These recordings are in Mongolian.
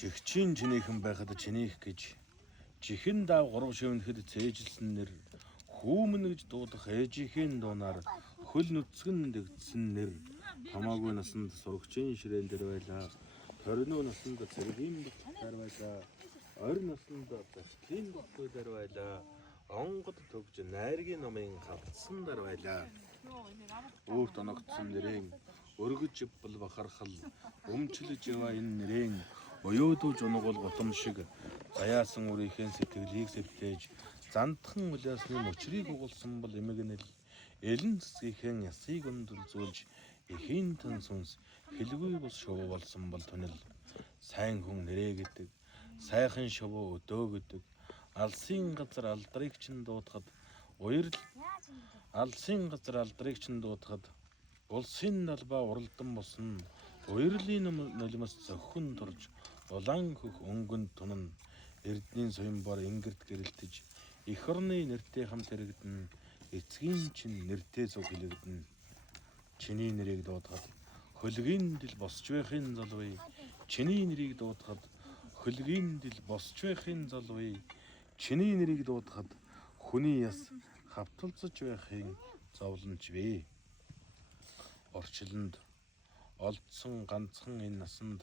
Чихчин чинийхэн байхад чинийх гэж чихэн даав гурав шивнэхэд цээжилсэн нэр хүүмэн гэж дуудах ээжийнхээ дуунаар хөл нүцгэн дэгдсэн нэр хамаагүй насанд сурагчийн ширээн дээр байлаа. 21 наснд цэргийн дотор байлаа. 20 наснд зарчлын дотор дээр байлаа. Онгод төгж найргийн номын хавцсан дээр байлаа. Өөрт оногдсон нэрэн өргөж бол бахархал өмчлөж яваа энэ нэрэн уюудууж унагуул гутам шиг заяасан үрийнхээ сэтгэлийг сэвтээж зандхан улаасны мөчрийг угуулсан бол эмгэнэл элен цэцгийнхээ ясыг өндөлзүүлж эхийн тэн сүнс хэлгүй бус шувуу болсон бол түнэл сайн хүн нэрээ гэдэг сайхан шувуу өдөө гэдэг алсын газар алдрыг чин дуудахад уярл алсын газар алдрыг чин дуудахад улсын налбаа уралдан босно уярлын нулимс зөхөн турж улаан хөх өнгөнд тунан эрдний суян бор ингэрд гэрэлтэж эх орны нэртэй хамт хэрэгдэн эцгийн чин нэртэй зүг хэлэгдэн чиний нэрийг дуудахад хөлгийн дил босч байхын залвый чиний нэрийг дуудахад хөлгийн дил босч байхын залвый чиний нэрийг дуудахад хүний яс хавталцаж байхын зовлонч вэ. Орчлонд олдсон ганцхан энэ насанд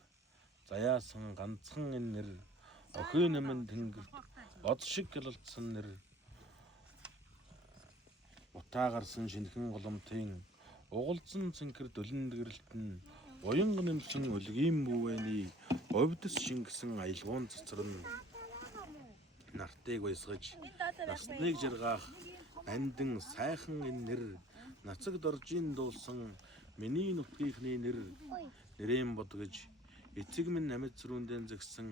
заяасан ганцхан энэ нэр охин нэмэн тэнгэрт од шиг гэлэлдсэн нэр утаа гарсан шинхэн голомтын угалзан цэнхэр дөлөнд гэрэлтэн уянга нэмсэн өлгийн бүвэний говьдс шингэсэн аялгуун цэцэрн нартыг баясгаж насныг жаргаах андин сайхан энэ нэр нацаг доржийн дуулсан миний нутгийнхний нэр нэрээн бод гэж эцэг минь амьд сүрүүндэн зэгсэн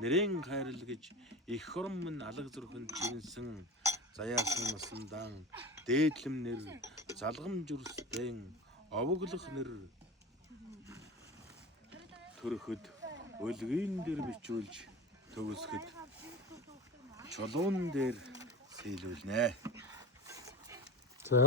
нэрээн хайрал гэж их орон минь алаг зүрхэнд чигэнсэн заяасан насандаан дээдлэм нэр залгам зүрстэн овоглох нэр төрөхөд өлгийн дээр бичүүлж төгсгöd чулуун дээр сэлүүлнэ. За